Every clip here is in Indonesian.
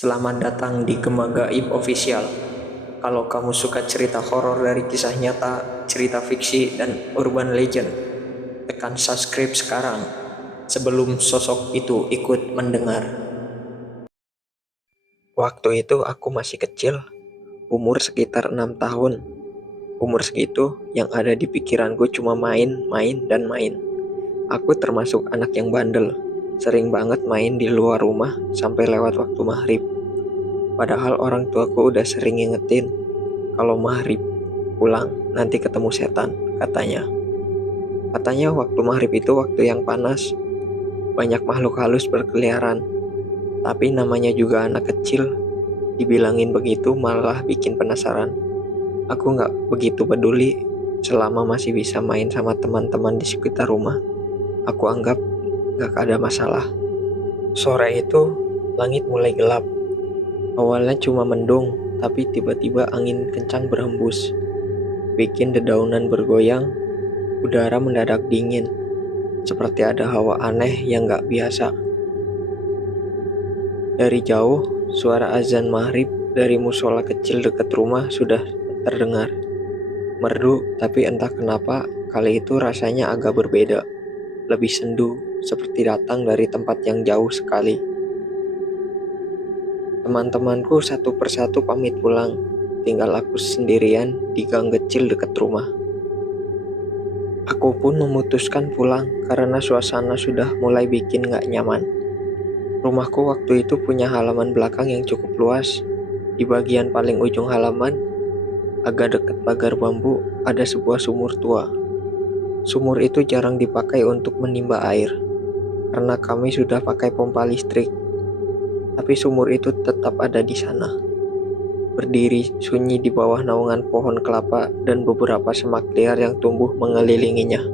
Selamat datang di Gema Gaib Official. Kalau kamu suka cerita horor dari kisah nyata, cerita fiksi, dan urban legend, tekan subscribe sekarang sebelum sosok itu ikut mendengar. Waktu itu aku masih kecil, umur sekitar 6 tahun. Umur segitu yang ada di pikiranku cuma main, main, dan main. Aku termasuk anak yang bandel, sering banget main di luar rumah sampai lewat waktu maghrib. Padahal orang tuaku udah sering ngingetin, kalau maghrib pulang nanti ketemu setan, katanya. Katanya waktu maghrib itu waktu yang panas, banyak makhluk halus berkeliaran. Tapi namanya juga anak kecil, dibilangin begitu malah bikin penasaran. Aku gak begitu peduli selama masih bisa main sama teman-teman di sekitar rumah. Aku anggap gak ada masalah. Sore itu langit mulai gelap. Awalnya cuma mendung, tapi tiba-tiba angin kencang berhembus, bikin dedaunan bergoyang. Udara mendadak dingin, seperti ada hawa aneh yang gak biasa. Dari jauh, suara azan maghrib dari musola kecil dekat rumah sudah terdengar. Merdu, tapi entah kenapa kali itu rasanya agak berbeda. Lebih sendu, seperti datang dari tempat yang jauh sekali. Teman-temanku satu persatu pamit pulang, tinggal aku sendirian di gang kecil dekat rumah. Aku pun memutuskan pulang karena suasana sudah mulai bikin gak nyaman. Rumahku waktu itu punya halaman belakang yang cukup luas. Di bagian paling ujung halaman, agak dekat pagar bambu, ada sebuah sumur tua. Sumur itu jarang dipakai untuk menimba air, karena kami sudah pakai pompa listrik. Tapi sumur itu tetap ada di sana, berdiri sunyi di bawah naungan pohon kelapa dan beberapa semak liar yang tumbuh mengelilinginya.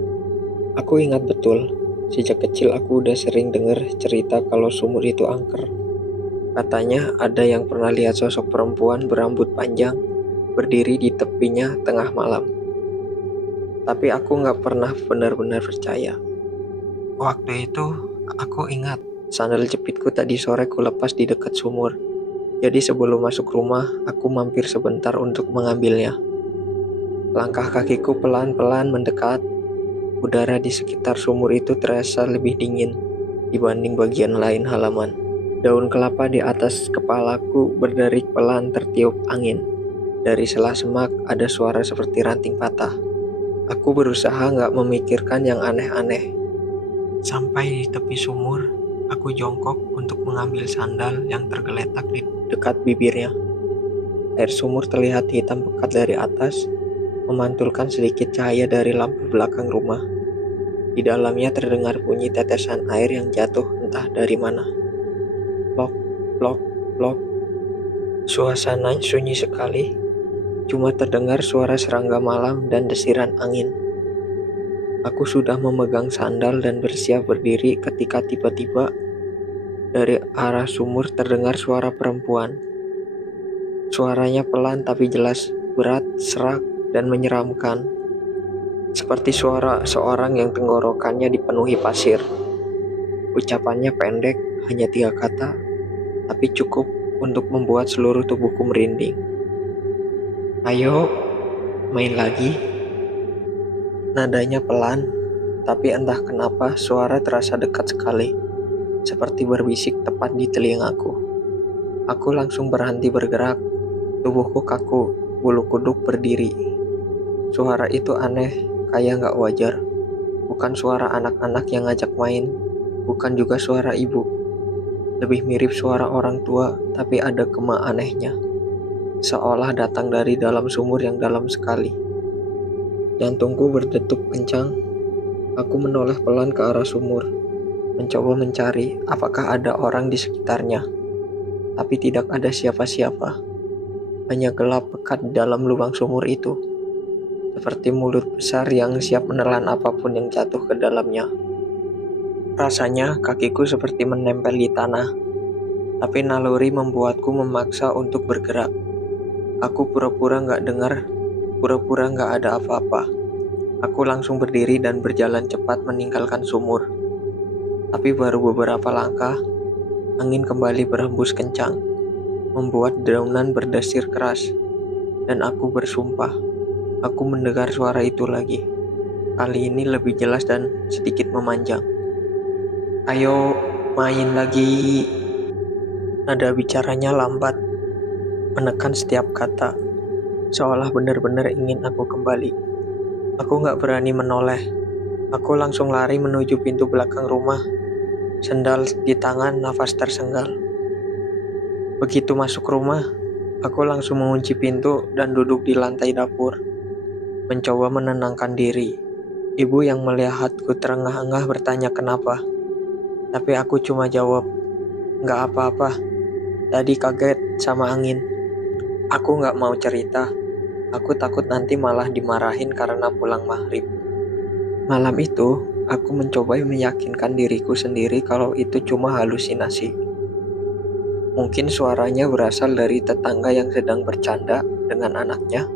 Aku ingat betul, sejak kecil aku udah sering dengar cerita kalau sumur itu angker. Katanya ada yang pernah lihat sosok perempuan berambut panjang berdiri di tepinya tengah malam. Tapi aku gak pernah benar-benar percaya. Waktu itu aku ingat sandal jepitku tadi sore kulepas di dekat sumur. Jadi sebelum masuk rumah, aku mampir sebentar untuk mengambilnya. Langkah kakiku pelan-pelan mendekat. Udara di sekitar sumur itu terasa lebih dingin dibanding bagian lain halaman. Daun kelapa di atas kepalaku berderik pelan tertiup angin. Dari sela semak ada suara seperti ranting patah. Aku berusaha gak memikirkan yang aneh-aneh. Sampai di tepi sumur, aku jongkok untuk mengambil sandal yang tergeletak di dekat bibirnya. Air sumur terlihat hitam pekat dari atas, memantulkan sedikit cahaya dari lampu belakang rumah. Di dalamnya terdengar bunyi tetesan air yang jatuh entah dari mana. Plok, plok, plok. Suasana sunyi sekali, cuma terdengar suara serangga malam dan desiran angin. Aku sudah memegang sandal dan bersiap berdiri ketika tiba-tiba dari arah sumur terdengar suara perempuan. Suaranya pelan tapi jelas, berat, serak, dan menyeramkan. Seperti suara seorang yang tenggorokannya dipenuhi pasir. Ucapannya pendek, hanya 3 kata, tapi cukup untuk membuat seluruh tubuhku merinding. Ayo, main lagi. Nadanya pelan, tapi entah kenapa suara terasa dekat sekali, seperti berbisik tepat di telingaku. Aku langsung berhenti bergerak, tubuhku kaku, bulu kuduk berdiri. Suara itu aneh, kayak gak wajar. Bukan suara anak-anak yang ngajak main, bukan juga suara ibu. Lebih mirip suara orang tua, tapi ada gema anehnya. Seolah datang dari dalam sumur yang dalam sekali. Jantungku berdetuk kencang. Aku menoleh pelan ke arah sumur, mencoba mencari apakah ada orang di sekitarnya. Tapi tidak ada siapa-siapa. Hanya gelap pekat di dalam lubang sumur itu. Seperti mulut besar yang siap menelan apapun yang jatuh ke dalamnya. Rasanya kakiku seperti menempel di tanah. Tapi naluri membuatku memaksa untuk bergerak. Aku pura-pura gak dengar, pura-pura gak ada apa-apa. Aku langsung berdiri dan berjalan cepat meninggalkan sumur. Tapi baru beberapa langkah, angin kembali berhembus kencang. membuat dedaunan berdesir keras, dan aku bersumpah, aku mendengar suara itu lagi. Kali ini lebih jelas dan sedikit memanjang. "Ayo, main lagi." Nada bicaranya lambat, menekan setiap kata, seolah benar-benar ingin aku kembali. Aku gak berani menoleh. Aku langsung lari menuju pintu belakang rumah, sendal di tangan, nafas tersenggal. Begitu masuk rumah, aku langsung mengunci pintu dan duduk di lantai dapur, mencoba menenangkan diri. Ibu yang melihatku terengah-engah bertanya kenapa, tapi aku cuma jawab, "Nggak apa-apa, tadi kaget sama angin." Aku nggak mau cerita, aku takut nanti malah dimarahin karena pulang maghrib. Malam itu, aku mencoba meyakinkan diriku sendiri kalau itu cuma halusinasi. Mungkin suaranya berasal dari tetangga yang sedang bercanda dengan anaknya.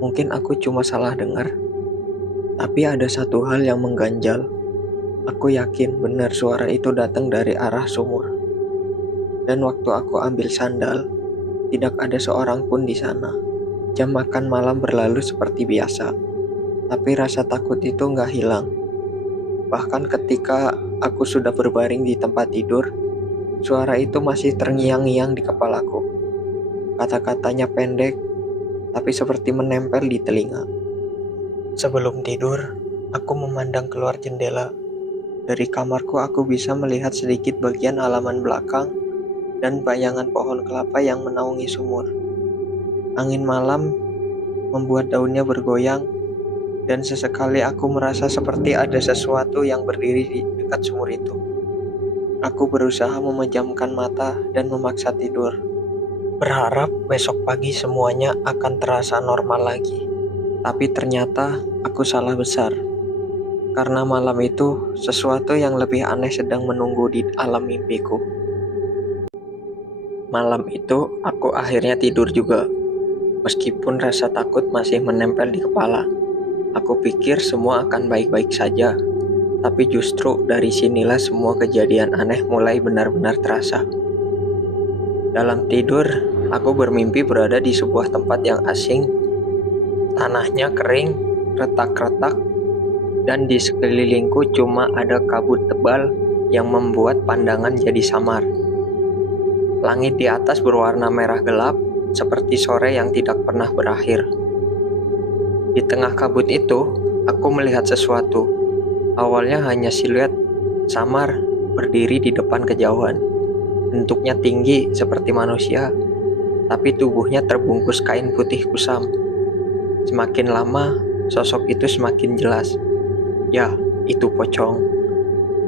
Mungkin aku cuma salah dengar. Tapi ada satu hal yang mengganjal. Aku yakin benar suara itu datang dari arah sumur. Dan waktu aku ambil sandal, tidak ada seorang pun di sana. Jam makan malam berlalu seperti biasa, tapi rasa takut itu nggak hilang. Bahkan ketika aku sudah berbaring di tempat tidur, suara itu masih terngiang-ngiang di kepalaku. Kata-katanya pendek, tapi seperti menempel di telinga. Sebelum tidur, aku memandang keluar jendela. Dari kamarku aku bisa melihat sedikit bagian halaman belakang dan bayangan pohon kelapa yang menaungi sumur. Angin malam membuat daunnya bergoyang, dan sesekali aku merasa seperti ada sesuatu yang berdiri di dekat sumur itu. Aku berusaha memejamkan mata dan memaksa tidur, berharap besok pagi semuanya akan terasa normal lagi. Tapi ternyata aku salah besar, karena malam itu sesuatu yang lebih aneh sedang menunggu di alam mimpiku. Malam itu aku akhirnya tidur juga, meskipun rasa takut masih menempel di kepala. Aku pikir semua akan baik-baik saja, tapi justru dari sinilah semua kejadian aneh mulai benar-benar terasa. Dalam tidur, aku bermimpi berada di sebuah tempat yang asing. Tanahnya kering, retak-retak, dan di sekelilingku cuma ada kabut tebal yang membuat pandangan jadi samar. Langit di atas berwarna merah gelap, seperti sore yang tidak pernah berakhir. Di tengah kabut itu, aku melihat sesuatu. Awalnya hanya siluet samar berdiri di depan kejauhan. Bentuknya tinggi seperti manusia, tapi tubuhnya terbungkus kain putih kusam. Semakin lama, sosok itu semakin jelas. Ya, itu pocong.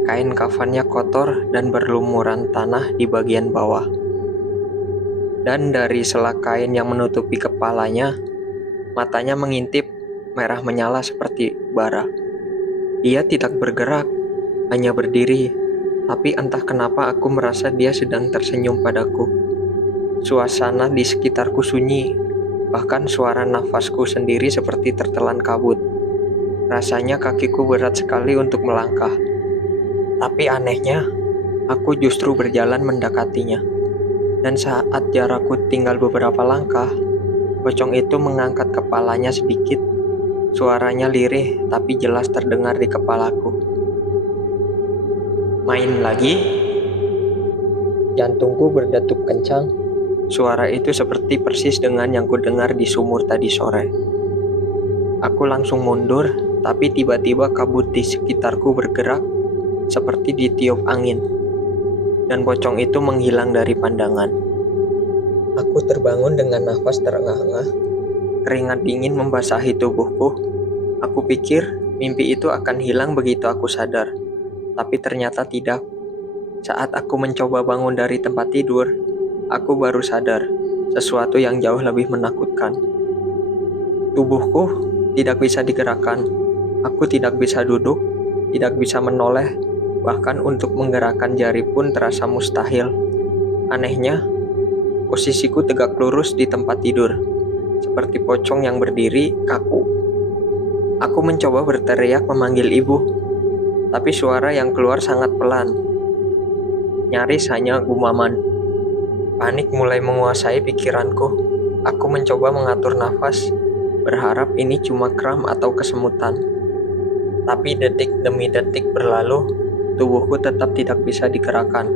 Kain kafannya kotor dan berlumuran tanah di bagian bawah. Dan dari sela kain yang menutupi kepalanya, matanya mengintip, merah menyala seperti bara. Dia tidak bergerak, hanya berdiri, tapi entah kenapa aku merasa dia sedang tersenyum padaku. Suasana di sekitarku sunyi, bahkan suara nafasku sendiri seperti tertelan kabut. Rasanya kakiku berat sekali untuk melangkah. Tapi anehnya, aku justru berjalan mendekatinya. Dan saat jarakku tinggal beberapa langkah, pocong itu mengangkat kepalanya sedikit. Suaranya lirih tapi jelas terdengar di kepalaku. "Main lagi?" Jantungku berdetuk kencang. Suara itu seperti persis dengan yang kudengar di sumur tadi sore. Aku langsung mundur, tapi tiba-tiba kabut di sekitarku bergerak seperti ditiup angin, dan pocong itu menghilang dari pandangan. Aku terbangun dengan nafas terengah-engah. Keringat dingin membasahi tubuhku. Aku pikir mimpi itu akan hilang begitu aku sadar, tapi ternyata tidak. Saat aku mencoba bangun dari tempat tidur, aku baru sadar sesuatu yang jauh lebih menakutkan. Tubuhku tidak bisa digerakkan. Aku tidak bisa duduk, tidak bisa menoleh, bahkan untuk menggerakkan jari pun terasa mustahil. Anehnya, posisiku tegak lurus di tempat tidur, seperti pocong yang berdiri kaku. Aku mencoba berteriak memanggil ibu, tapi suara yang keluar sangat pelan. Nyaris hanya gumaman. Panik mulai menguasai pikiranku. Aku mencoba mengatur nafas, berharap ini cuma kram atau kesemutan. Tapi detik demi detik berlalu, tubuhku tetap tidak bisa digerakkan.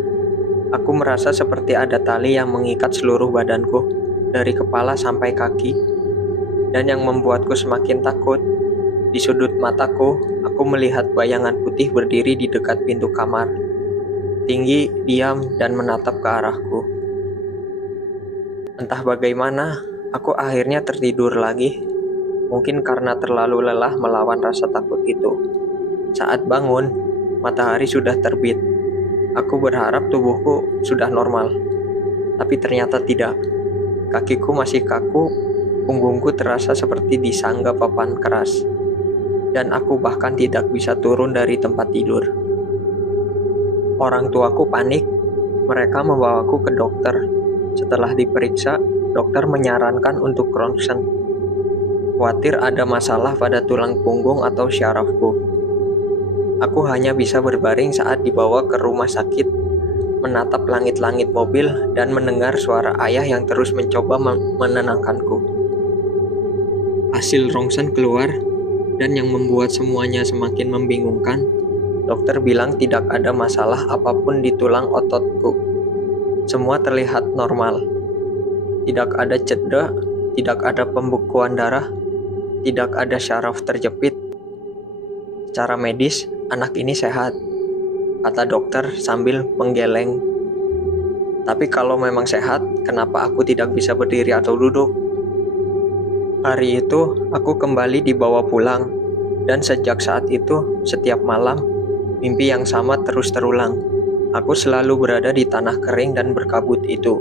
Aku merasa seperti ada tali yang mengikat seluruh badanku, dari kepala sampai kaki. Dan yang membuatku semakin takut, di sudut mataku, aku melihat bayangan putih berdiri di dekat pintu kamar. Tinggi, diam, dan menatap ke arahku. Entah bagaimana, aku akhirnya tertidur lagi. Mungkin karena terlalu lelah melawan rasa takut itu. Saat bangun, matahari sudah terbit. Aku berharap tubuhku sudah normal, tapi ternyata tidak. Kakiku masih kaku, punggungku terasa seperti disangga papan keras, dan aku bahkan tidak bisa turun dari tempat tidur. Orang tuaku panik. Mereka membawaku ke dokter. Setelah diperiksa, dokter menyarankan untuk ronsen. Khawatir ada masalah pada tulang punggung atau syarafku. Aku hanya bisa berbaring saat dibawa ke rumah sakit, menatap langit-langit mobil, dan mendengar suara ayah yang terus mencoba menenangkanku. Hasil rongsen keluar, dan yang membuat semuanya semakin membingungkan, dokter bilang tidak ada masalah apapun di tulang ototku. Semua terlihat normal. Tidak ada cedera, tidak ada pembekuan darah, tidak ada syaraf terjepit. Secara medis, anak ini sehat, kata dokter sambil menggeleng. Tapi kalau memang sehat, kenapa aku tidak bisa berdiri atau duduk? Hari itu, aku kembali dibawa pulang, dan sejak saat itu, setiap malam, mimpi yang sama terus terulang. Aku selalu berada di tanah kering dan berkabut itu,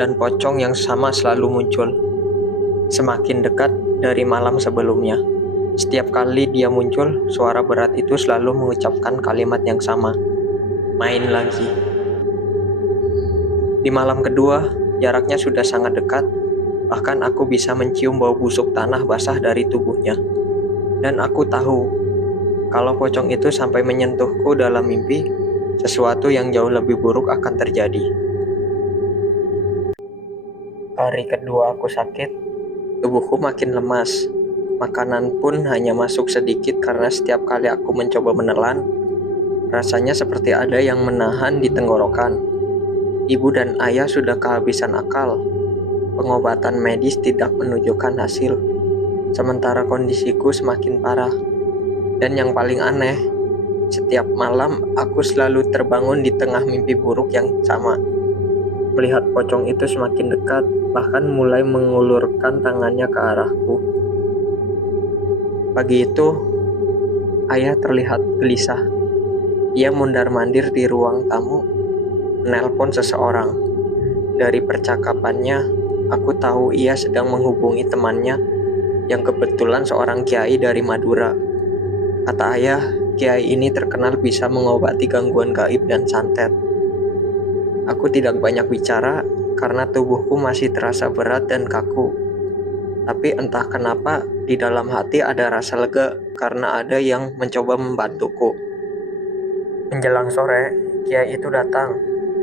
dan pocong yang sama selalu muncul. Semakin dekat dari malam sebelumnya. Setiap kali dia muncul, suara berat itu selalu mengucapkan kalimat yang sama. Main lagi. Di malam kedua, jaraknya sudah sangat dekat. Bahkan aku bisa mencium bau busuk tanah basah dari tubuhnya. Dan aku tahu, kalau pocong itu sampai menyentuhku dalam mimpi, sesuatu yang jauh lebih buruk akan terjadi. Hari kedua aku sakit, tubuhku makin lemas. Makanan pun hanya masuk sedikit karena setiap kali aku mencoba menelan, rasanya seperti ada yang menahan di tenggorokan. Ibu dan ayah sudah kehabisan akal. Pengobatan medis tidak menunjukkan hasil. Sementara kondisiku semakin parah. Dan yang paling aneh, setiap malam aku selalu terbangun di tengah mimpi buruk yang sama. Melihat pocong itu semakin dekat, bahkan mulai mengulurkan tangannya ke arahku. Pagi itu, ayah terlihat gelisah. Ia mondar-mandir di ruang tamu, menelpon seseorang. Dari percakapannya, aku tahu ia sedang menghubungi temannya yang kebetulan seorang kiai dari Madura. Kata ayah, kiai ini terkenal bisa mengobati gangguan gaib dan santet. Aku tidak banyak bicara karena tubuhku masih terasa berat dan kaku. Tapi entah kenapa di dalam hati ada rasa lega karena ada yang mencoba membantuku. Menjelang sore, kiai itu datang.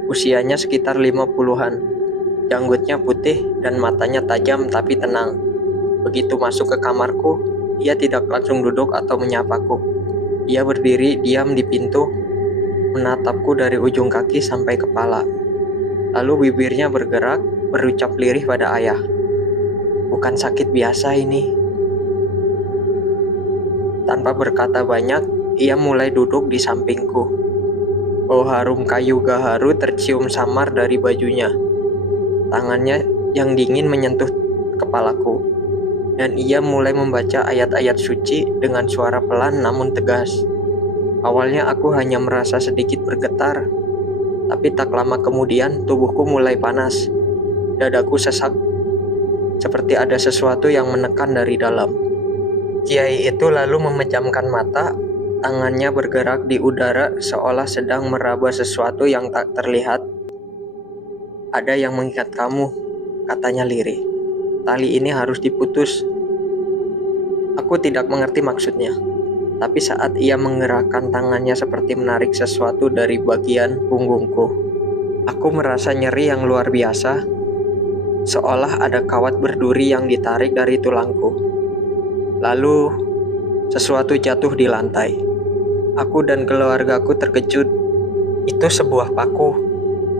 Usianya sekitar 50-an. Janggutnya putih dan matanya tajam tapi tenang. Begitu masuk ke kamarku, ia tidak langsung duduk atau menyapaku. Ia berdiri diam di pintu, menatapku dari ujung kaki sampai kepala. Lalu bibirnya bergerak, berucap lirih pada ayah. Bukan sakit biasa ini. Tanpa berkata banyak, ia mulai duduk di sampingku. Bau harum kayu gaharu tercium samar dari bajunya. Tangannya yang dingin menyentuh kepalaku. Dan ia mulai membaca ayat-ayat suci dengan suara pelan namun tegas. Awalnya aku hanya merasa sedikit bergetar, tapi tak lama kemudian tubuhku mulai panas. Dadaku sesak, seperti ada sesuatu yang menekan dari dalam. Kiai itu lalu memejamkan mata, tangannya bergerak di udara seolah sedang meraba sesuatu yang tak terlihat. Ada yang mengikat kamu, katanya lirih. Tali ini harus diputus. Aku tidak mengerti maksudnya, tapi saat ia menggerakkan tangannya seperti menarik sesuatu dari bagian punggungku, Aku merasa nyeri yang luar biasa, seolah ada kawat berduri yang ditarik dari tulangku. Lalu, sesuatu jatuh di lantai. Aku dan keluargaku terkejut. Itu sebuah paku,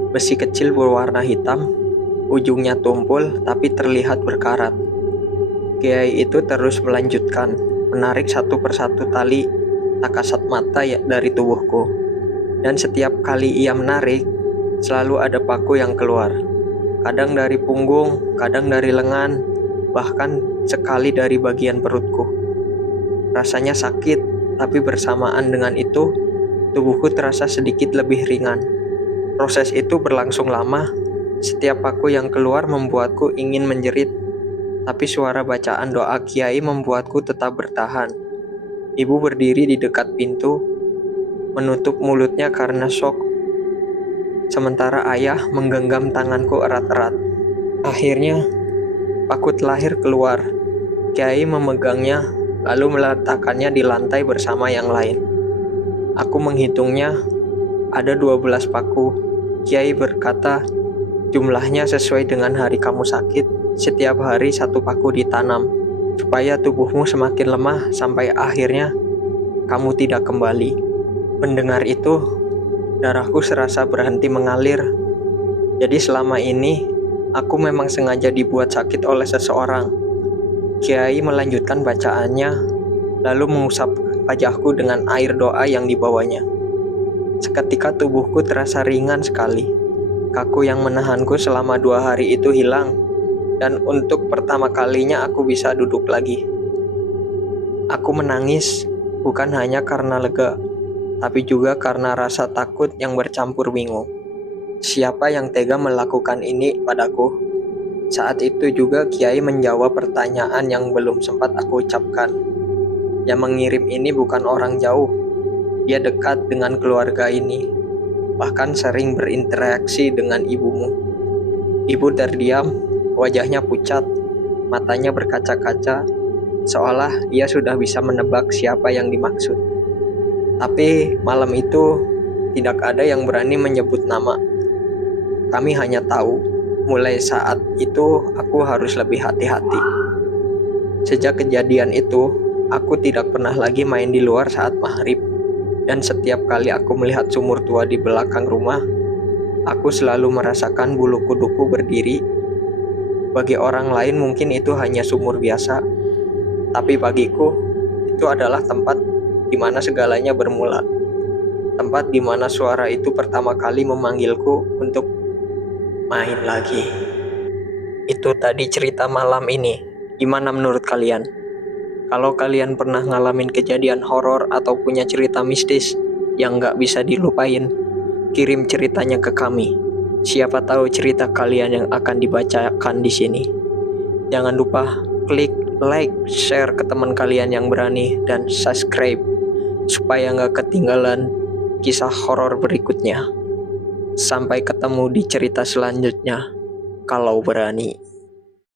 besi kecil berwarna hitam, ujungnya tumpul tapi terlihat berkarat. Kiai itu terus melanjutkan, menarik satu persatu tali tak kasat mata dari tubuhku. Dan setiap kali ia menarik, selalu ada paku yang keluar. Kadang dari punggung, kadang dari lengan, bahkan sekali dari bagian perutku. Rasanya sakit, tapi bersamaan dengan itu, tubuhku terasa sedikit lebih ringan. Proses itu berlangsung lama. Setiap paku yang keluar membuatku ingin menjerit, tapi suara bacaan doa kiai membuatku tetap bertahan. Ibu berdiri di dekat pintu, menutup mulutnya karena shock. Sementara ayah menggenggam tanganku erat-erat. Akhirnya, paku terakhir keluar. Kiai memegangnya, lalu meletakkannya di lantai bersama yang lain. Aku menghitungnya, ada 12 paku. Kiai berkata, jumlahnya sesuai dengan hari kamu sakit. Setiap hari satu paku ditanam, supaya tubuhmu semakin lemah sampai akhirnya kamu tidak kembali. Mendengar itu, darahku serasa berhenti mengalir. Jadi selama ini, aku memang sengaja dibuat sakit oleh seseorang. Kiai melanjutkan bacaannya, lalu mengusap wajahku dengan air doa yang dibawanya. Seketika tubuhku terasa ringan sekali. Kaku yang menahanku selama 2 hari itu hilang, dan untuk pertama kalinya aku bisa duduk lagi. Aku menangis, bukan hanya karena lega, tapi juga karena rasa takut yang bercampur bingung. Siapa yang tega melakukan ini padaku? Saat itu juga Kiai menjawab pertanyaan yang belum sempat aku ucapkan. Yang mengirim ini bukan orang jauh. Dia dekat dengan keluarga ini, bahkan sering berinteraksi dengan ibumu. Ibu terdiam, wajahnya pucat, matanya berkaca-kaca, seolah dia sudah bisa menebak siapa yang dimaksud. Tapi malam itu tidak ada yang berani menyebut nama. Kami hanya tahu, mulai saat itu aku harus lebih hati-hati. Sejak kejadian itu, aku tidak pernah lagi main di luar saat maghrib. Dan setiap kali aku melihat sumur tua di belakang rumah, aku selalu merasakan bulu kuduku berdiri. Bagi orang lain mungkin itu hanya sumur biasa, tapi bagiku itu adalah tempat di mana segalanya bermula. Tempat di mana suara itu pertama kali memanggilku untuk main lagi. Itu tadi cerita malam ini. Gimana menurut kalian? Kalau kalian pernah ngalamin kejadian horor atau punya cerita mistis yang gak bisa dilupain, kirim ceritanya ke kami. Siapa tahu cerita kalian yang akan dibacakan di sini. Jangan lupa klik like, share ke teman kalian yang berani, dan subscribe supaya gak ketinggalan kisah horor berikutnya. Sampai ketemu di cerita selanjutnya, kalau berani.